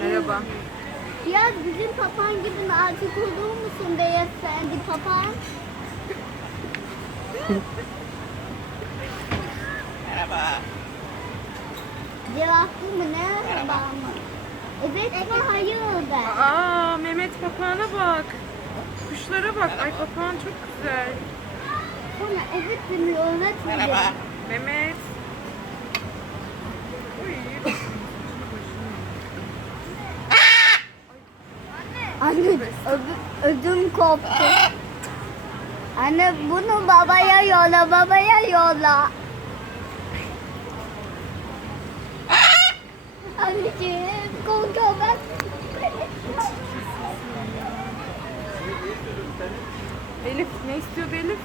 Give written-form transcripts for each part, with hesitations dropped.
Merhaba. Biraz bizim papağan gibi nazik olur musun beyefendi papağan? Merhaba. Cevaplı mı merhaba mı? Evet mi hayır da. Aa, Mehmet papağana bak. Kuşlara bak. Ay papağan çok güzel. Sonra evet mi öğretmedim. Merhaba. Mehmet. Uy. Anne ödüm koptu. Anne bunu babaya yolla, babaya yolla. Anneciğim korkuyorum ben. Elif ne istiyordu Elif?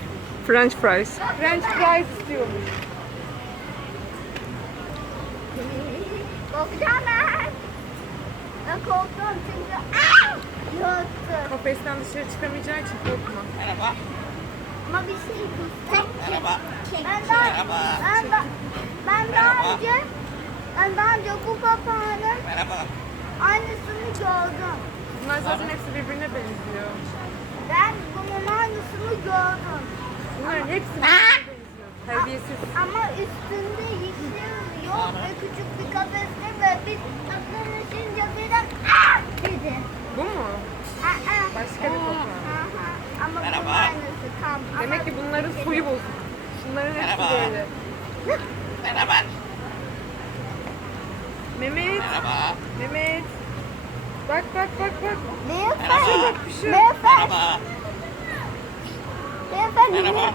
French fries. French fries istiyormuş. Korkacağım ben. Ben korktum çünkü yoktu. Kafesten dışarı çıkamayacağı için korkma. Merhaba. Ama bir şey tek Merhaba. Ben daha önce bu papağanın Merhaba. aynısını gördüm. Bunlar zaten hepsi birbirine benziyor. Ben bunun aynısını gördüm. Bunların hepsi birbirine benziyor. Terbiyesiz. Ama üstünde yeşil yok ve küçük bir kafeste ve biz takılışınca birden dedi. Bu mu? Başka bir papağan. Ama bunun Merhaba. aynısı tam. Demek ki bunların soyu bozuk. Bunların hepsi Merhaba. böyle. Merhaba. Mehmet. Merhaba. Mehmet. Bak bak bak bak. Beyefendi, Bak kuşu. beyefendi, Merhaba. beyefendi. Merhaba.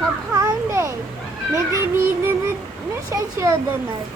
Papağan Bey, ne dediğinizi mi şaşırdınız?